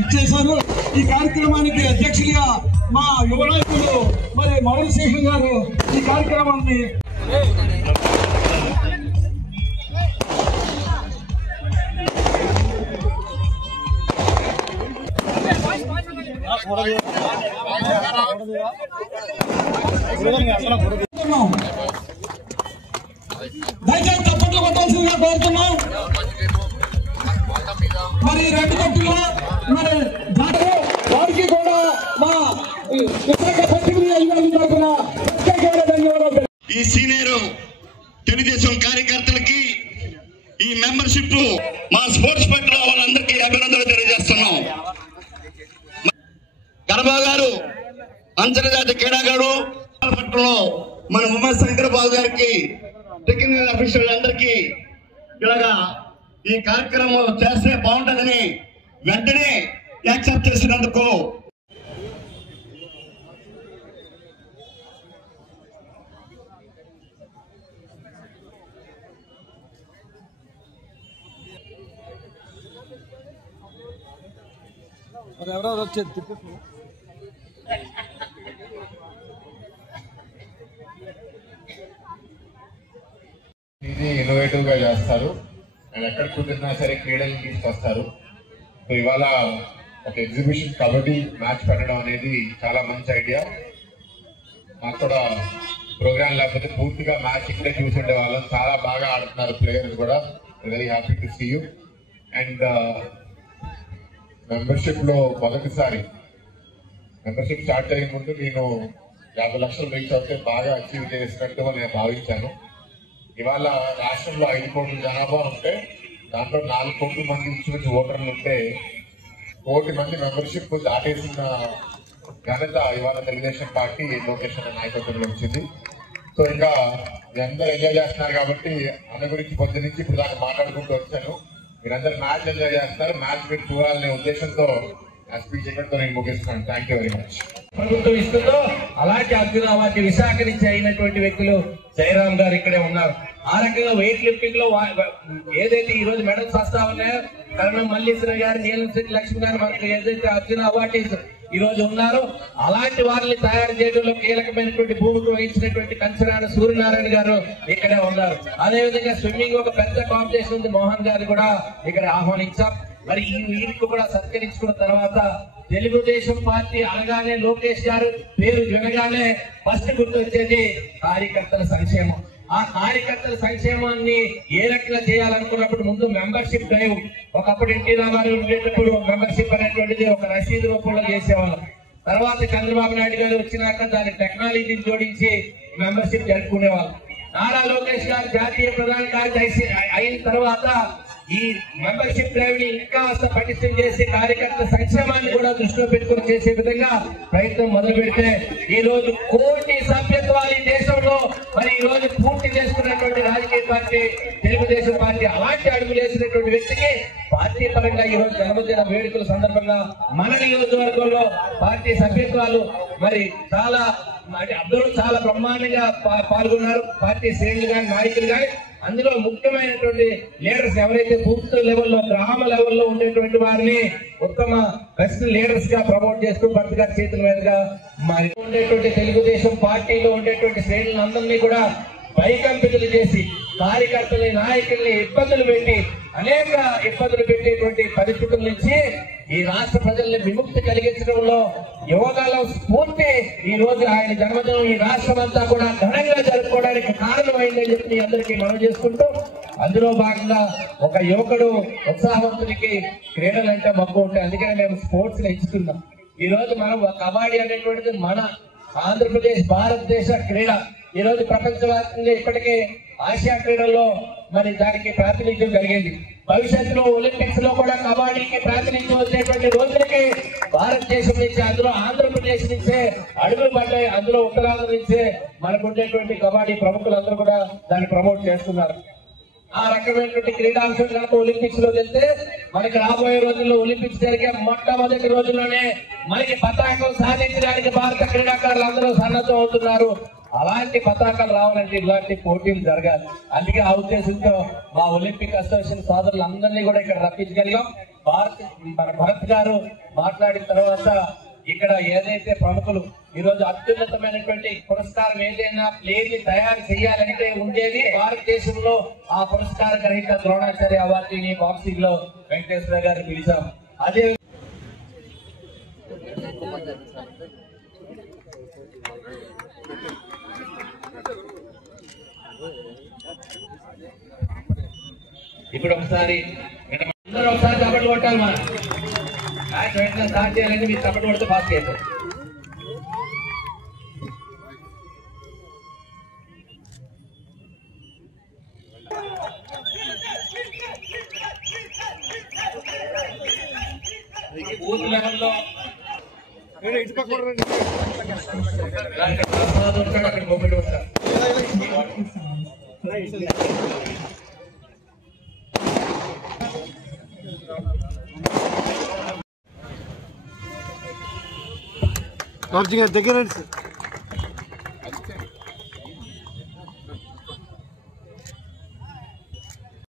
ఇచ్చేశారు. ఈ కార్యక్రమానికి అధ్యక్షులుగా మా యువ నాయకులు మరి మౌలి శేఖర్ గారు ఈ కార్యక్రమాన్ని దయచేసి తప్పట్లు కొట్టాల్సిందిగా కోరుతున్నాం. మరి రెండు కట్టులో మరి వారికి కూడా మా విశాఖ పశ్చిమ తరఫున ధన్యవాదాలు. ఈ సీనియర్ తెలుగుదేశం కార్యకర్తలకి ఈ మెంబర్షిప్ మా స్పోర్ట్స్ పట్ల వాళ్ళందరికీ అభినందనలు తెలియజేస్తున్నాం. గణబాబు గారు అంతర్జాతీయ క్రీడాగాడు పట్లలో మన ఉమర్ శంకర్ బాబు గారికి టెక్నికల్ అఫీషియల్ అందరికీ ఇలాగా ఈ కార్యక్రమం చేస్తే బాగుంటుందని వెంటనే యాక్సెప్ట్ చేసినందుకు ఎవరెవరు వచ్చేది ఇది ఇన్నోవేటివ్ గా చేస్తారు అండ్ ఎక్కడ కుదిరినా సరే క్రీడలను తీసుకొస్తారు. సో ఇవాళ ఒక ఎగ్జిబిషన్ కబడ్డీ మ్యాచ్ పెట్టడం అనేది చాలా మంచి ఐడియా. మాకు కూడా ప్రోగ్రామ్ లేకపోతే పూర్తిగా మ్యాచ్ ఇక్కడే చూసుండే వాళ్ళం. చాలా బాగా ఆడుతున్నారు ప్లేయర్స్ కూడా. Very happy to see you. And membership లో మొదటిసారి మెంబర్షిప్ స్టార్ట్ అయ్యే ముందు నేను 50 లక్షలు రీచ్ అవుతే బాగా అచీవ్ చేసినట్టు నేను భావించాను. ఇవాళ రాష్ట్రంలో 5 కోట్ల జనాభా ఉంటే దాంట్లో 4 కోట్ల మంది ఇన్సూరెన్స్ ఓటర్లు ఉంటే 1 కోటి మంది మెంబర్షిప్ దాటేసిన ఘనత ఇవాళ తెలుగుదేశం పార్టీ లోకేష్ అనే నాయకత్వంలో వచ్చింది. సో ఇంకా మీరందరూ ఎంజాయ్ చేస్తున్నారు కాబట్టి అన్న గురించి పొద్దు నుంచి ఇప్పుడు దాకా మాట్లాడుకుంటూ వచ్చాను. మీరందరూ మ్యాచ్ ఎంజాయ్ చేస్తారు. మ్యాచ్ మీరు చూడాలనే ఉద్దేశంతో స్పీచ్ ఎక్కడితో నేను ముగిస్తున్నాను. Thank you very much. ప్రభుత్వం ఇస్తుందో అలాంటి అర్జున అవార్డు విశాఖ నుంచి అయినటువంటి వ్యక్తులు జయరామ్ గారు ఇక్కడే ఉన్నారు. ఆ రకంగా వెయిట్ లిఫ్టింగ్ లో ఏదైతే ఈ రోజు మెడల్స్ వస్తా ఉన్నాయో కరణం మల్లీశ్వర గారు, నీలం లక్ష్మి గారు మనకు ఏదైతే అర్జున అవార్డు ఈ రోజు ఉన్నారో అలాంటి వారిని తయారు చేయడంలో కీలకమైనటువంటి భూమికి వహించినటువంటి కంచరాన సూర్యనారాయణ గారు ఇక్కడే ఉన్నారు. అదేవిధంగా స్విమ్మింగ్ ఒక పెద్ద కాంపిటీషన్ ఉంది, మోహన్ గారు కూడా ఇక్కడ ఆహ్వానించాం. మరి ఈ వీరికి కూడా సత్కరించుకున్న తర్వాత తెలుగుదేశం పార్టీ అనగానే లోకేష్ గారు పేరు వినగానే ఫస్ట్ గుర్తొచ్చేది కార్యకర్తల సంక్షేమం. ఆ కార్యకర్తల సంక్షేమాన్ని ఏ రకంగా చేయాలనుకున్నప్పుడు ముందు మెంబర్షిప్ డ్రైవ్, ఒకప్పుడు ఎన్టీ రామారావు ఉండేటప్పుడు మెంబర్షిప్ అనేటువంటిది ఒక రసీదు రూపంలో చేసేవాళ్ళం. తర్వాత చంద్రబాబు నాయుడు గారు వచ్చినాక దాని టెక్నాలజీని జోడించి మెంబర్షిప్ జరుపుకునేవాళ్ళం. నారా లోకేష్ గారు జాతీయ ప్రధాన కార్యదర్శి అయిన తర్వాత ఈ మెంబర్షిప్ డ్రైవ్ ని ఇంకా పటిష్టం చేసి కార్యకర్త సంక్షేమాన్ని కూడా దృష్టిలో పెట్టుకుని చేసే విధంగా ప్రయత్నం మొదలు పెడితే ఈ రోజు 1 కోటి సభ్యత్వాలు ఈ దేశంలో మరి ఈ రోజు పూర్తి చేసుకున్నటువంటి రాజకీయ పార్టీ తెలుగుదేశం పార్టీ. అలాంటి అడుగులు వేసినటువంటి వ్యక్తికి పార్టీ పరంగా ఈ రోజు జన్మదిన వేడుకల సందర్భంగా మన నియోజకవర్గంలో పార్టీ సభ్యత్వాలు మరి చాలా అందరూ చాలా బ్రహ్మాండంగా పాల్గొన్నారు. పార్టీ శ్రేణులు కానీ నాయకులు కానీ అందులో ముఖ్యమైనటువంటి లీడర్స్ ఎవరైతే బూత్ లెవెల్లో, గ్రామ లెవెల్లో ఉండేటువంటి వారిని ఉత్తమ బెస్ట్ లీడర్స్ గా ప్రమోట్ చేస్తూ భర్త గారి చేతుల మీదుగా మరి ఉండేటువంటి తెలుగుదేశం పార్టీలో ఉండేటువంటి శ్రేణులందరినీ కూడా భయకంపితులు చేసి కార్యకర్తల్ని, నాయకుల్ని ఇబ్బందులు పెట్టి అనేక ఇబ్బందులు పెట్టేటువంటి పరిస్థితుల నుంచి ఈ రాష్ట్ర ప్రజల్ని విముక్తి కలిగించడంలో యువకాలం స్ఫూర్తి ఈ రోజు ఆయన జన్మదినం ఈ రాష్ట్రం అంతా కూడా ఘనంగా జరుపుకోవడానికి కారణమైందని చెప్పి అందరికీ మనం చేసుకుంటూ, అందులో భాగంగా ఒక యువకుడు ఉత్సాహవంతుడికి క్రీడలంటే మక్కువ ఉంటాయి. అందుకని మేము స్పోర్ట్స్ ఎంచుకున్నాం. ఈ రోజు మనం కబడ్డీ అనేటువంటిది మన ఆంధ్రప్రదేశ్ భారతదేశ క్రీడ. ఈ రోజు ప్రపంచవ్యాప్తంగా ఇప్పటికే ఆసియా క్రీడల్లో మరి దానికి ప్రాతినిధ్యం కలిగింది. భవిష్యత్తులో ఒలింపిక్స్ లో కూడా కబడ్డీకి ప్రాతినిధ్యం వచ్చేటువంటి రోజులకి భారతదేశం నుంచి, అందులో ఆంధ్రప్రదేశ్ నుంచే అడుగులు పడ్డాయి. అందులో ఉత్తరాంధ్ర నుంచే మనకు ఉండేటువంటి కబడ్డీ ప్రముఖులందరూ కూడా దాన్ని ప్రమోట్ చేస్తున్నారు. ఆ రకమైనటువంటి క్రీడాంశం కనుక ఒలింపిక్స్ లో వెళ్తే మనకి రాబోయే రోజుల్లో ఒలింపిక్స్ జరిగే మొట్టమొదటి రోజుల్లోనే మనకి పతాకం సాధించడానికి భారత క్రీడాకారులు అందరూ సన్నద్ధం అవుతున్నారు. అలాంటి పతాకాలు రావాలంటే ఇలాంటి పోటీలు జరగాలి. అందుకే ఆ ఉద్దేశంతో మా ఒలింపిక్ అసోసియేషన్ సోదరులందరినీ కూడా ఇక్కడ రప్పించగలిగాం. మన భరత్ గారు మాట్లాడిన తర్వాత ఇక్కడ ఏదైతే ప్రముఖులు ఈరోజు అత్యున్నతమైనటువంటి పురస్కారం ఏదైనా ప్లేన్ ని తయారు చేయాలంటే ఉండేది భారతదేశంలో ఆ పురస్కార గ్రహీత ద్రోణాచార్య అవార్డుని బాక్సింగ్ లో వెంకటేశ్వర గారిని పిలిచాం. అదే ఇప్పుడు ఒకసారి అందరూ ఒకసారి చప్పట్లు కొట్టాలి. మనం మ్యాచ్ వెంటనే స్టార్ట్ చేయాలంటే మీరు చప్పట్లు కొడితే ఫాస్ట్ చేస్తారు. బూత్ లెవెల్లో ప్రసాద్ ఉంటాడు, అక్కడ మొబైల్ ఉంటాడు. దగ్గర